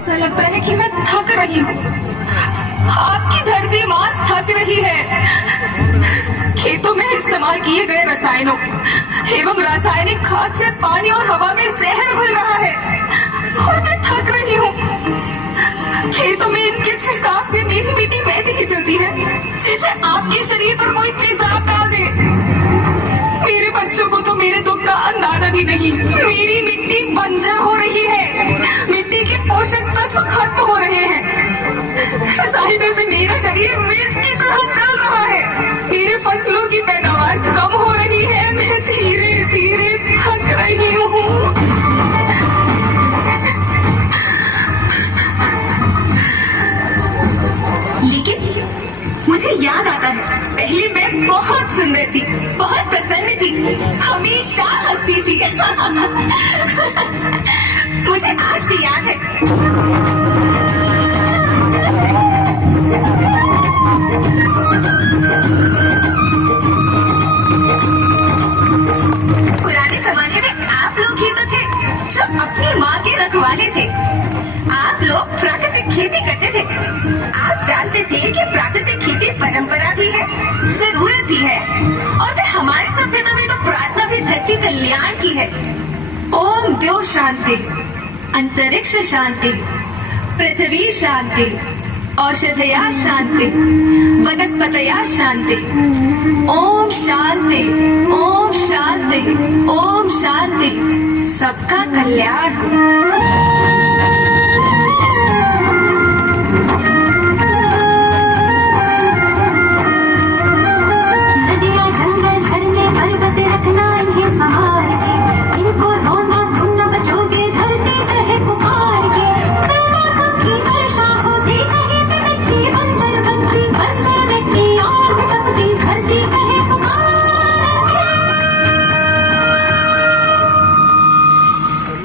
ऐसा लगता है कि मैं थक रही हूँ। आपकी धरती माँ थक रही है। खेतों में इस्तेमाल किए गए रसायनों एवं रासायनिक खाद से पानी और हवा में जहर घुल रहा है और मैं थक रही हूँ। खेतों में इनके छिड़काव से मेरी मिट्टी वैसे ही चलती है जैसे आपके शरीर पर कोई तेजाब डाल दे। मेरे बच्चों को तो मेरे दुख का अंदाजा भी नहीं। मेरी मिट्टी बंजर हो रही है, मिट्टी के पोषक तत्व खत्म हो रहे हैं। रसायनों से मेरा शरीर मिर्च की तरह चल रहा है। मेरे फसलों की पैदावार कम हो रही है। मैं धीरे धीरे थक रही हूँ। लेकिन मुझे याद आता है, पहले मैं बहुत सुंदर थी, बहुत प्रसन्न थी, हमेशा हंसती थी। मुझे आज भी याद है। पुराने जमाने में आप लोग ही तो थे जो अपनी माँ के रखवाले थे। आप लोग प्राकृतिक खेती करते थे। आप जानते थे कि प्राकृतिक खेती परंपरा भी है, जरूरत भी है, और फिर हमारी सभ्यता में तो प्रार्थना भी धरती कल्याण की है। ओम द्यो शांति, अंतरिक्ष शांति, पृथ्वी शांति, औषधया शांति, वनस्पतया शांति। ओम शांति, ओम शांति, ओम शांति। सबका कल्याण हो।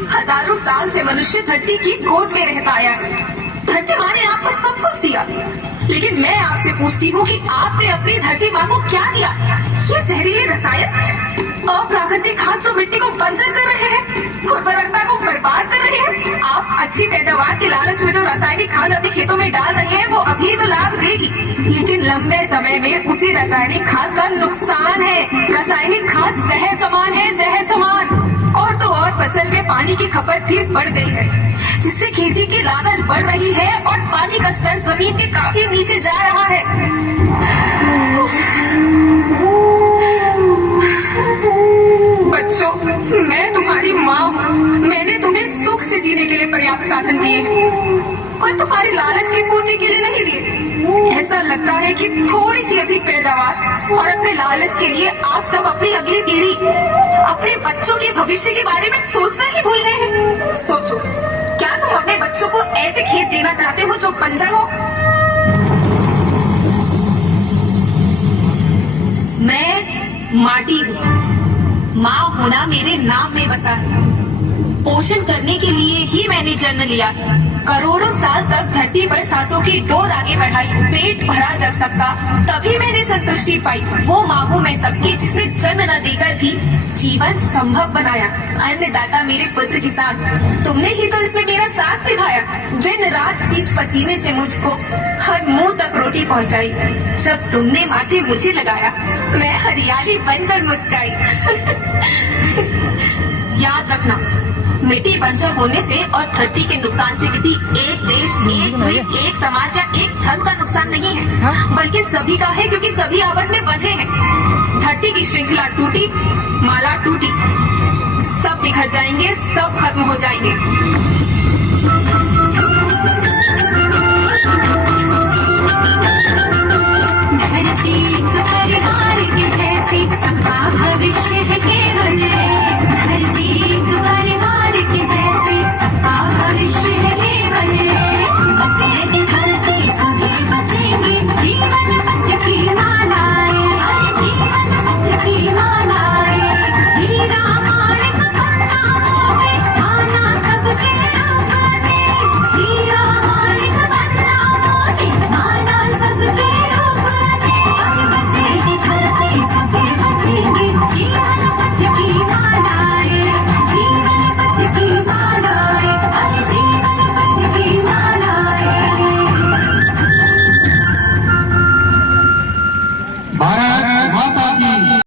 हजारों साल से मनुष्य धरती की गोद में रहता आया है। धरती माँ ने आपको सब कुछ दिया, लेकिन मैं आपसे पूछती हूँ कि आपने अपनी धरती माँ को क्या दिया? ये जहरीले रसायन, अप्राकृतिक खाद जो मिट्टी को बंजर कर रहे हैं, उर्वरकता को बर्बाद कर रहे हैं। आप अच्छी पैदावार के लालच में जो रासायनिक खाद अपने खेतों में डाल रहे हैं वो अभी तो लाभ देगी, लेकिन लंबे समय में उसी रासायनिक खाद का नुकसान है। रासायनिक खाद जहर समान है, जहर समान। और तो और फसल में पानी की खपत भी बढ़ गई है, जिससे खेती की लागत बढ़ रही है और पानी का स्तर जमीन के काफी नीचे जा रहा है। बच्चों, मैं तुम्हारी माँ हूँ। मैंने तुम्हें सुख से जीने के लिए पर्याप्त साधन दिए और तुम्हारी लालच की पूर्ति के लिए नहीं दिए। ऐसा लगता है कि थोड़ी सी अधिक पैदावार और अपने लालच के लिए आप सब अपनी अगली पीढ़ी, अपने बच्चों के भविष्य के बारे में सोचना ही भूल गए हैं। सोचो, क्या तुम अपने बच्चों को ऐसे खेत देना चाहते हो जो बंजर हो? मैं माटी हूँ। माँ होना मेरे नाम में बसा है। पोषण करने के लिए ही मैंने जन्म लिया। करोड़ों साल तक धरती पर सांसों की डोर आगे बढ़ाई, पेट भरा जब सबका, तभी मैंने संतुष्टि पाई। वो माँ हूँ मैं सबकी, जिसने जन्म न देकर भी जीवन संभव बनाया। अन्नदाता मेरे पुत्र किसान, तुमने ही तो इसमें मेरा साथ निभाया। दिन रात सींच पसीने से मुझको हर मुंह तक रोटी पहुँचाई। जब तुमने माथे मुझे लगाया, मैं हरियाली बनकर मुस्काई। याद रखना, मिट्टी बंजर होने से और धरती के नुकसान से किसी एक देश, एक द्वीप, एक समाज या एक धर्म का नुकसान नहीं है, बल्कि सभी का है, क्योंकि सभी आपस में बंधे हैं। धरती की श्रृंखला टूटी, माला टूटी, सब बिखर जाएंगे, सब खत्म हो जाएंगे। धरती परिवार के जैसे सबका भविष्य है केवल। धरती परिवार के जैसे सबका भविष्य है केवल। बचेगी धरती, सभी बचेंगे। जीवन पथ की मालाएं, जीवन पथ की मालाएं। हीरा माणिक बनना होवे, आना सबके महाराज